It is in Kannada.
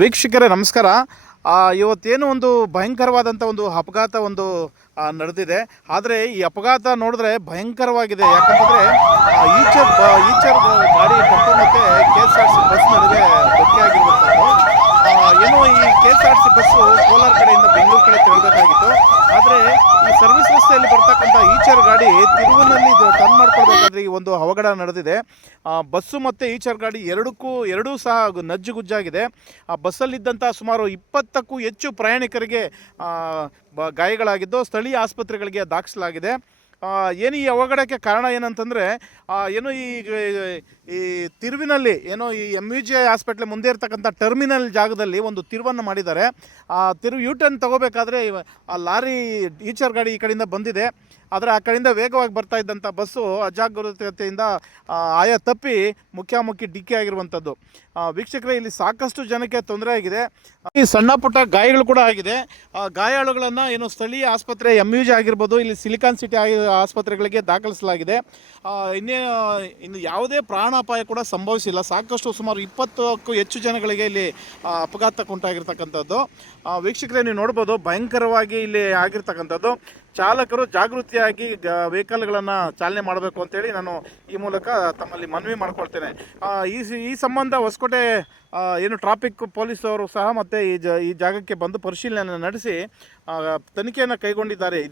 ವೀಕ್ಷಕರೇ ನಮಸ್ಕಾರ. ಇವತ್ತೇನು ಒಂದು ಭಯಂಕರವಾದಂಥ ಒಂದು ಅಪಘಾತ ನಡೆದಿದೆ. ಆದರೆ ಈ ಅಪಘಾತ ನೋಡಿದ್ರೆ ಭಯಂಕರವಾಗಿದೆ. ಯಾಕಂತಂದರೆ ಈಚರ್ ಗಾಡಿ ಟೆಂಪೋ ಮತ್ತು KSRTC ಬಸ್ ನಡುವೆ ಧಕ್ಕೆ ಆಗಿರುವಂಥದ್ದು. ಏನೋ ಈ KSRTC ಬಸ್ಸು ಕೋಲಾರ ಕಡೆಯಿಂದ ಬೆಂಗಳೂರು ಕಡೆ ತೆರಳಬೇಕಾಗಿತ್ತು. ಆದರೆ ಈ ಸರ್ವಿಸ್ ರಸ್ತೆಯಲ್ಲಿ ಬರ್ತಕ್ಕಂಥ ಈಚರ್ ಗಾಡಿ ತಿರುವಿನಲ್ಲಿ ಟರ್ನ್ ಮಾಡ್ಕೊಳ್ಬೇಕಾದ್ರೆ ಈ ಒಂದು ಅವಘಡ ನಡೆದಿದೆ. ಬಸ್ಸು ಮತ್ತು ಈಚರ್ ಗಾಡಿ ಎರಡೂ ಸಹ ನಜ್ಜುಗುಜ್ಜಾಗಿದೆ. ಆ ಬಸ್ಸಲ್ಲಿದ್ದಂಥ ಸುಮಾರು 20ಕ್ಕೂ ಹೆಚ್ಚು ಪ್ರಯಾಣಿಕರಿಗೆ ಗಾಯಗಳಾಗಿದ್ದು ಸ್ಥಳೀಯ ಆಸ್ಪತ್ರೆಗಳಿಗೆ ದಾಖಲಿಸಲಾಗಿದೆ. ಏನು ಈ ಅವಘಡಕ್ಕೆ ಕಾರಣ ಏನಂತಂದರೆ ಏನು ಈ ತಿರುವಿನಲ್ಲಿ ಏನೋ ಈ MUJ ಹಾಸ್ಪಿಟ್ಲ್ ಮುಂದೆ ಇರ್ತಕ್ಕಂಥ ಟರ್ಮಿನಲ್ ಜಾಗದಲ್ಲಿ ಒಂದು ತಿರುವನ್ನು ಮಾಡಿದ್ದಾರೆ. ಆ ತಿರುವು U-turn ತಗೋಬೇಕಾದ್ರೆ ಆ ಲಾರಿ ಈಚರ್ ಗಾಡಿ ಈ ಕಡೆಯಿಂದ ಬಂದಿದೆ. ಆದರೆ ಆ ಕಡೆಯಿಂದ ವೇಗವಾಗಿ ಬರ್ತಾ ಇದ್ದಂಥ ಬಸ್ಸು ಅಜಾಗರೂಕತೆಯಿಂದ ಆಯ ತಪ್ಪಿ ಮುಖಾಮುಖಿ ಡಿಕ್ಕಿ ಆಗಿರುವಂಥದ್ದು. ವೀಕ್ಷಕರೇ, ಇಲ್ಲಿ ಸಾಕಷ್ಟು ಜನಕ್ಕೆ ತೊಂದರೆ ಆಗಿದೆ. ಈ ಸಣ್ಣ ಪುಟ್ಟ ಗಾಯಗಳು ಕೂಡ ಆಗಿದೆ. ಗಾಯಾಳುಗಳನ್ನು ಏನು ಸ್ಥಳೀಯ ಆಸ್ಪತ್ರೆ MUJ ಆಗಿರ್ಬೋದು, ಇಲ್ಲಿ ಸಿಲಿಕಾನ್ ಸಿಟಿ ಆಸ್ಪತ್ರೆಗಳಿಗೆ ದಾಖಲಿಸಲಾಗಿದೆ. ಇನ್ನು ಯಾವುದೇ ಪ್ರಾಣಾಪಾಯ ಕೂಡ ಸಂಭವಿಸಿಲ್ಲ. ಸಾಕಷ್ಟು ಸುಮಾರು 20ಕ್ಕೂ ಹೆಚ್ಚು ಜನಗಳಿಗೆ ಇಲ್ಲಿ ಅಪಘಾತಕ್ಕುಂಟಾಗಿರ್ತಕ್ಕಂಥದ್ದು. ವೀಕ್ಷಕರೇ, ನೀವು ನೋಡ್ಬೋದು ಭಯಂಕರವಾಗಿ ಇಲ್ಲಿ ಆಗಿರ್ತಕ್ಕಂಥದ್ದು. ಚಾಲಕರು ಜಾಗೃತಿಯಾಗಿ ವೆಹಿಕಲ್ಗಳನ್ನು ಚಾಲನೆ ಮಾಡಬೇಕು ಅಂತೇಳಿ ನಾನು ಈ ಮೂಲಕ ತಮ್ಮಲ್ಲಿ ಮನವಿ ಮಾಡ್ಕೊಳ್ತೇನೆ. ಈ ಸಂಬಂಧ ಹೊಸಕೋಟೆ ಏನು ಟ್ರಾಫಿಕ್ ಪೊಲೀಸವರು ಸಹ ಮತ್ತು ಈ ಜಾಗಕ್ಕೆ ಬಂದು ಪರಿಶೀಲನೆ ನಡೆಸಿ ತನಿಖೆಯನ್ನು ಕೈಗೊಂಡಿದ್ದಾರೆ.